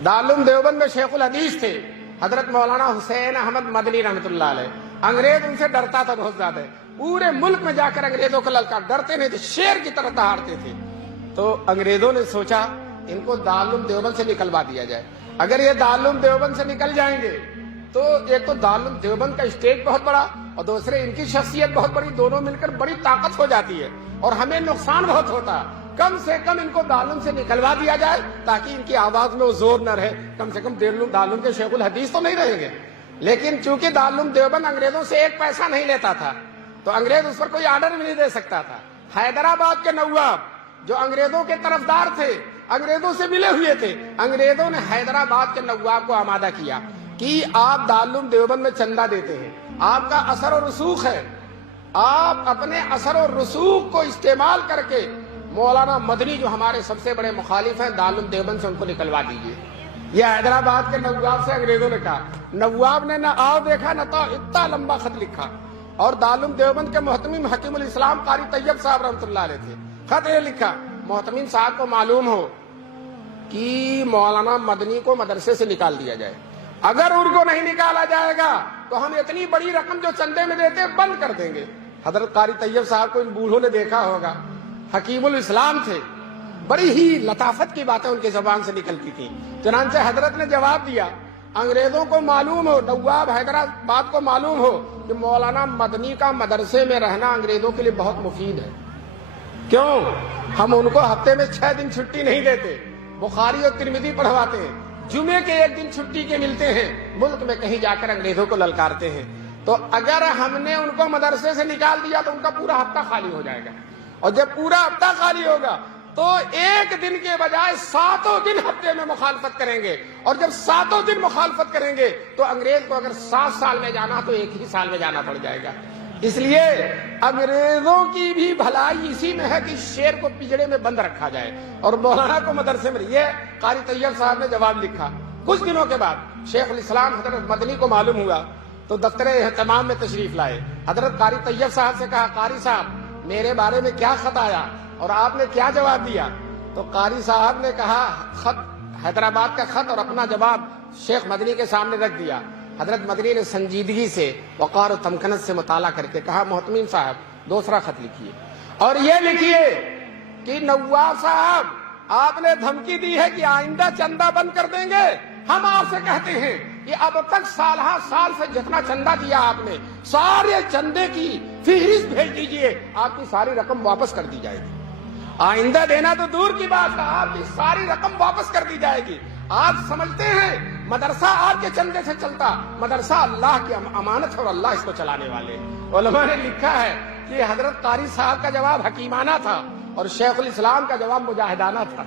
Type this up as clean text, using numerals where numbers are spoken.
दारुल देवबंद में शेखुल हदीस थे हजरत मौलाना हुसैन अहमद मदनी रहमतुल्लाह अलैह। अंग्रेज उनसे डरता था बहुत ज्यादा, पूरे मुल्क में जाकर अंग्रेजों को ललकार, डरते नहीं थे, शेर की तरह दहाड़ते थे। तो अंग्रेजों ने सोचा इनको दारुल देवबंद से निकलवा दिया जाए। अगर ये दारुल देवबंद से निकल जाएंगे तो एक तो दारुल देवबंद का स्टेज बहुत बड़ा और दूसरे इनकी शख्सियत बहुत बड़ी, दोनों मिलकर बड़ी ताकत हो जाती है और हमें नुकसान बहुत होता। कम से कम इनको दारुल से निकलवा दिया जाए ताकि इनकी आवाज में वो जोर न रहे, कम से कम दारुल के शेखुल हदीस तो नहीं रहेंगे। लेकिन चूंकि दारुल देवबंद अंग्रेजों से एक पैसा नहीं लेता था तो अंग्रेज उस पर कोई आर्डर भी नहीं दे सकता था। हैदराबाद के नवाब जो अंग्रेजों के तरफदार थे, अंग्रेजों से मिले हुए थे, अंग्रेजों ने हैदराबाद के नवाब को आमादा किया कि आप दारुल देवबंद में चंदा देते हैं, आपका असर और रसूख है, आप अपने असर और रसूख को इस्तेमाल करके मौलाना मदनी जो हमारे सबसे बड़े मुखालिफ हैं दारुल देवबंद से उनको निकलवा दीजिए। यह हैदराबाद के नवाब से अंग्रेजों ने कहा। नवाब ने न आओ देखा न तो इतना लंबा खत लिखा और दारुल देवबंद के मोहतमीम हकीमुल इस्लाम कारी तैयब साहब रहमतुल्लाह अलैह थे। खत ये लिखा, मोहतमीम साहब को मालूम हो कि मौलाना मदनी को मदरसे से निकाल दिया जाए, अगर उनको नहीं निकाला जाएगा तो हम इतनी बड़ी रकम जो चंदे में देते हैं बंद कर देंगे। हजरत कारी तैयब साहब को इन बूढ़ों ने देखा होगा, हकीमुल इस्लाम थे, बड़ी ही लताफत की बातें उनके जबान से निकलती थी। चनांचे हजरत ने जवाब दिया, अंग्रेजों को मालूम हो, नवाब हैदराबाद को मालूम हो कि मौलाना मदनी का मदरसे में रहना अंग्रेजों के लिए बहुत मुफीद है। क्यों? हम उनको हफ्ते में 6 दिन छुट्टी नहीं देते, बुखारी और तिरमिज़ी पढ़वाते हैं, जुमे के 1 दिन छुट्टी के मिलते हैं, मुल्क में कहीं जाकर अंग्रेजों को ललकारते हैं। तो अगर हमने उनको मदरसे से निकाल दिया तो उनका पूरा हफ्ता खाली हो जाएगा, और जब पूरा हफ्ता खाली होगा तो 1 दिन के बजाय 7 दिन हफ्ते में मुखालफत करेंगे, और जब 7 दिन मुखालफत करेंगे तो अंग्रेज को अगर 7 साल में जाना तो 1 ही साल में जाना पड़ जाएगा। इसलिए अंग्रेजों की भी भलाई इसी में है कि शेर को पिंजड़े में बंद रखा जाए और मौलाना को मदरसे में। ये कारी तैयब साहब ने जवाब लिखा। कुछ दिनों के बाद शेखुल इस्लाम हजरत मदनी को मालूम हुआ तो दफ्तर एहतमाम में तशरीफ लाए। हजरत कारी तैयब साहब से कहा, कारी साहब मेरे बारे में क्या खत आया और आपने क्या जवाब दिया? तो कारी साहब ने कहा, खत हैदराबाद का खत और अपना जवाब शेख मदनी के सामने रख दिया। हजरत मदनी ने संजीदगी से वक़ार और तमकनत से मुताला करके कहा, मोहतमीम साहब दूसरा खत लिखिए और ये लिखिए कि नवाब साहब आपने धमकी दी है कि आइंदा चंदा बंद कर देंगे। हम आपसे कहते हैं कि अब तक साल से जितना चंदा दिया आपने, सारे चंदे की फहरिस्त भेज दीजिए, आपकी सारी रकम वापस कर दी जाएगी। आइंदा देना तो दूर की बात है, आपकी सारी रकम वापस कर दी जाएगी। आप समझते हैं मदरसा आपके चंदे से चलता, मदरसा अल्लाह की अमानत है और अल्लाह इसको चलाने वाले। उलमा ने लिखा है कि हजरत कारी साहब का जवाब हकीमाना था और शेखुल इस्लाम का जवाब मुजाहिदाना था।